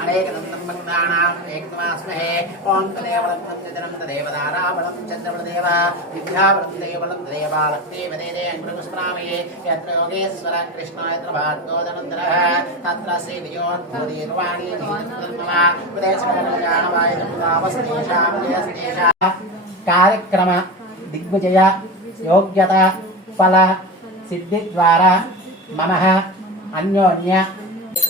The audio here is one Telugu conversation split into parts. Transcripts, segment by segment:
అనేకదంతం ఓం తదేవలం తదేవలం తదేవదారావళం చంద్రవదేవ విద్యావళం తదేవలం తదేవాలక్ష్మీవదేదే అంకురపుష్పరామయే యత్ర యోగేశ్వర కృష్ణ యత్ర భార్గోదనంతర తత్ర శ్రీ విజయోద్భూతిర్వాణి కార్యక్రమ దిగ్విజయ యోగ్యత ఫల సిద్ధి ద్వారా మమ అన్యోన్య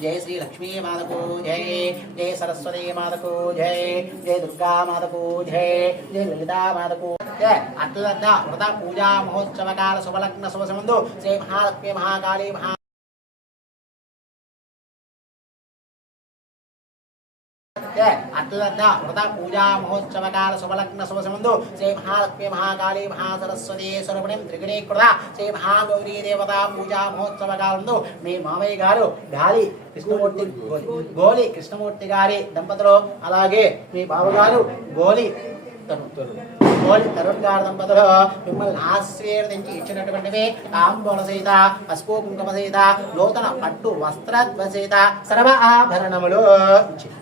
జయ శ్రీ లక్ష్మీ మాతకు జయ జయ సరస్వతి మాతకు జయ జయ దుర్గా మాతకు జయ జయ లలితా మాతకు జయ అత్యుదంత వ్రత పూజా మహోత్సవ కాల శుభలగ్న శుభ సంబంధు శ్రీ మహాలక్ష్మి మహాకాళీ మహా అత్యంత వ్రత పూజా మహోత్సవ కాల శుభలగ్న శుభ సంబంధు శ్రీ మహాలక్ష్మి మహాకాళీ మహాసరస్వతి స్వరూపిణి త్రిగుణీకృత శ్రీ మహాగౌరీ దేవత పూజా మహోత్సవ కాలంలో మీ మామయ్య గారు గాలి కృష్ణమూర్తి గోలి కృష్ణమూర్తి గారి దంపతులు అలాగే మీ బావగారు గోలి తరుణ్ గోలి తరుణ్ గారి దంపతులు మిమ్మల్ని ఆశీర్వదించి ఇచ్చినటువంటివి తాంబూల సీత పసుపు కుంకుమ సీత నూతన పట్టు వస్త్రధ్వ సీత సర్వ ఆభరణములు ఇచ్చింది